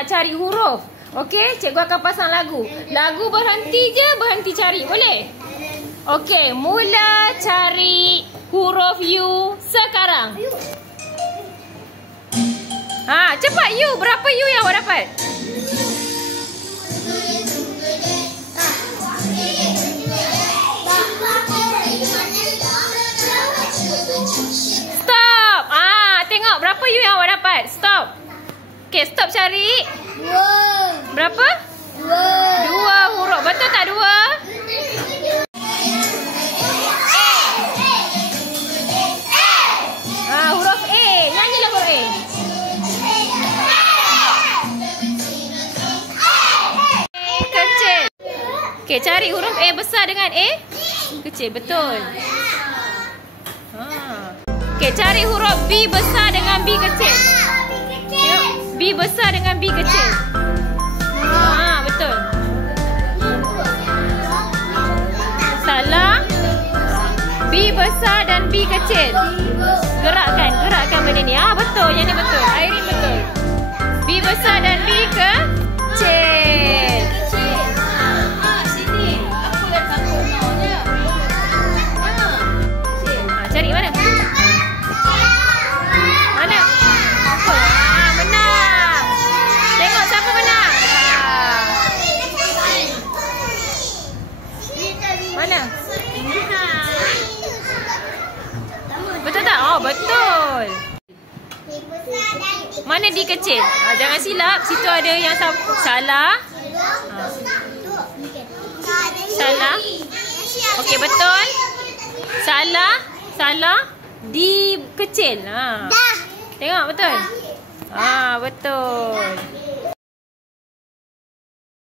nak cari huruf. Okey, cikgu akan pasang lagu. Lagu berhenti je, berhenti cari. Boleh? Okey, mula cari huruf U sekarang. Cepat U. Berapa U yang awak dapat? Stop. Tengok berapa U yang awak dapat. Stop. Okey, stop cari. Berapa? 2 huruf. Betul tak 2? Huruf A. Nyanyilah huruf A. Kecil. Okey, cari huruf A besar dengan A kecil. Betul. Okey, cari huruf B besar dengan B kecil. B besar dengan B kecil. Betul. Salah. B besar dan B kecil. Gerakkan benda ni. Betul, yang ni betul. Airin betul. B besar dan B kecil. Sini. Apa yang tak maunya? Cari mana? Mana? Menang. Tengok siapa menang. Mana? Betul tak? Betul. Mana D kecil? Jangan silap. Situ ada yang salah. Salah. Okey, betul. Salah. D kecil. Tengok betul. Betul.